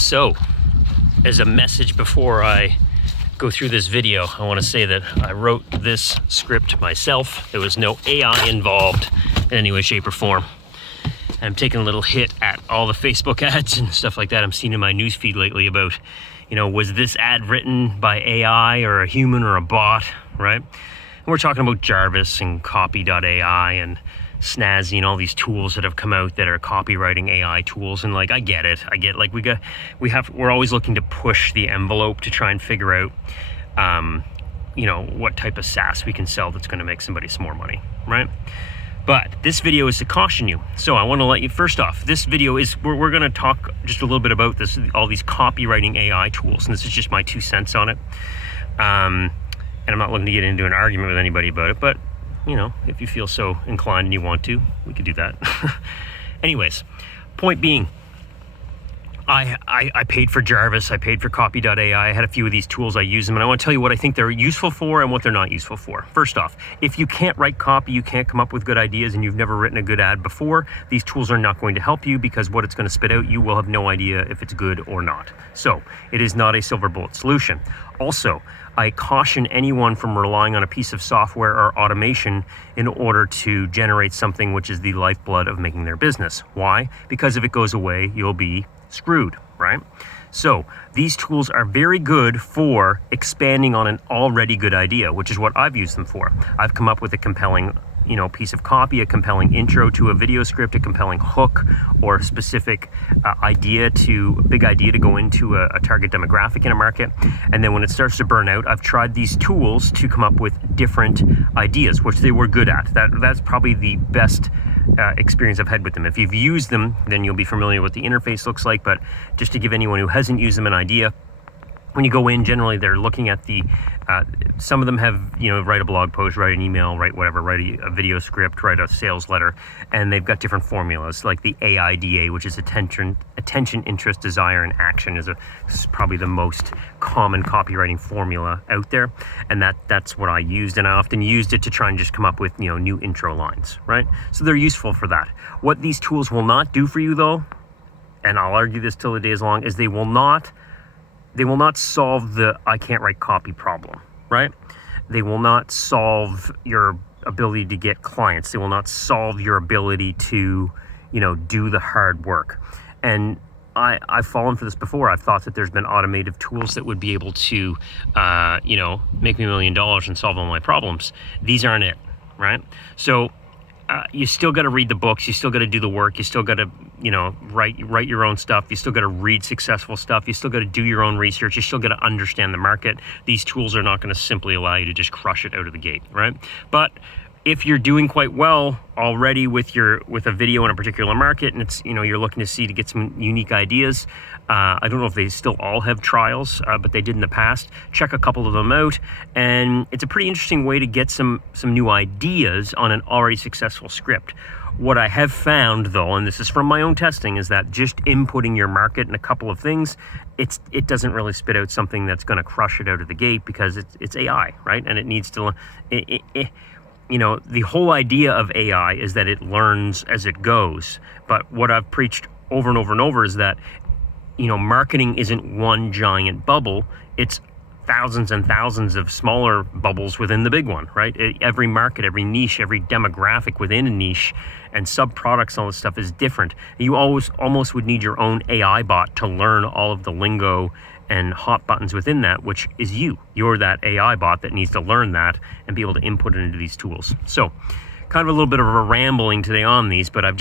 So, as a message before I go through this video, I want to say that I wrote this script myself. There was no AI involved in any way, shape, or form. I'm taking a little hit at all the Facebook ads and stuff like that I'm seeing in my newsfeed lately about, was this ad written by AI or a human or a bot, right? And we're talking about Jarvis and copy.ai and Snazzy and all these tools that have come out that are copywriting AI tools. And I get it. We're always looking to push the envelope to try and figure out, what type of SaaS we can sell that's going to make somebody some more money, right? But this video is to caution you. So I want to let you, first off, this video is, we're going to talk just a little bit about this, all these copywriting AI tools. And this is just my 2 cents on it. And I'm not looking to get into an argument with anybody about it, but if you feel so inclined and you want to, we could do that. Anyways, point being, I paid for Jarvis, I paid for copy.ai, I had a few of these tools, I use them, and I want to tell you what I think they're useful for and what they're not useful for. First off, if you can't write copy, you can't come up with good ideas, and you've never written a good ad before, these tools are not going to help you because what it's going to spit out, you will have no idea if it's good or not. So, it is not a silver bullet solution. Also, I caution anyone from relying on a piece of software or automation in order to generate something which is the lifeblood of making their business. Why? Because if it goes away, you'll be screwed, right? So these tools are very good for expanding on an already good idea, which is what I've used them for. I've come up with a compelling piece of copy, a compelling intro to a video script, a compelling hook or a specific big idea to go into a target demographic in a market. And then when it starts to burn out, I've tried these tools to come up with different ideas, which they were good at. That's probably the best experience I've had with them. If you've used them, then you'll be familiar with what the interface looks like. But just to give anyone who hasn't used them an idea, when you go in, generally they're looking at some of them have, write a blog post, write an email, write whatever, write a video script, write a sales letter, and they've got different formulas like the AIDA, which is attention, interest, desire, and action is probably the most common copywriting formula out there. And that's what I used, and I often used it to try and just come up with, new intro lines, right? So they're useful for that. What these tools will not do for you though, and I'll argue this till the day is long, is they will not solve the I can't write copy problem, right? They will not solve your ability to get clients. They will not solve your ability to, do the hard work. And I've fallen for this before. I've thought that there's been automated tools that would be able to, make me $1 million and solve all my problems. These aren't it, right? So you still got to read the books. You still got to do the work. You still got to, write your own stuff. You still got to read successful stuff. You still got to do your own research. You still got to understand the market. These tools are not going to simply allow you to just crush it out of the gate, right? But if you're doing quite well already with a video in a particular market, and it's you're looking to get some unique ideas. I don't know if they still all have trials, but they did in the past. Check a couple of them out, and it's a pretty interesting way to get some new ideas on an already successful script. What I have found though, and this is from my own testing, is that just inputting your market in a couple of things, it doesn't really spit out something that's going to crush it out of the gate because it's AI, right? And it needs to. The whole idea of AI is that it learns as it goes. But what I've preached over and over and over is that, marketing isn't one giant bubble. It's thousands and thousands of smaller bubbles within the big one, right? Every market, every niche, every demographic within a niche and sub-products, all this stuff is different. You almost would need your own AI bot to learn all of the lingo and hot buttons within that, which is you. You're that AI bot that needs to learn that and be able to input it into these tools. So kind of a little bit of a rambling today on these, but I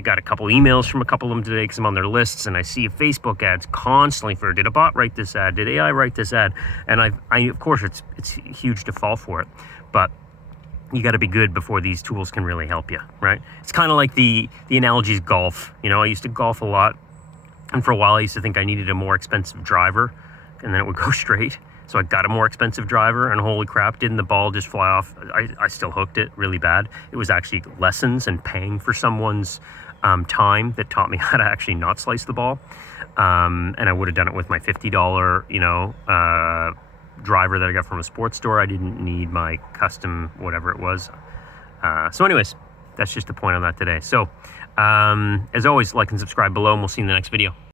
got a couple emails from a couple of them today because I'm on their lists, and I see Facebook ads constantly for, did a bot write this ad? Did AI write this ad? And I of course it's huge to fall for it, but you got to be good before these tools can really help you, right? It's kind of like the analogy is golf. I used to golf a lot, and for a while I used to think I needed a more expensive driver, and then it would go straight. So I got a more expensive driver, and holy crap, didn't the ball just fly off? I still hooked it really bad. It was actually lessons and paying for someone's time that taught me how to actually not slice the ball. And I would have done it with my $50, driver that I got from a sports store. I didn't need my custom, whatever it was. So anyways, that's just the point on that today. So as always, like and subscribe below, and we'll see you in the next video.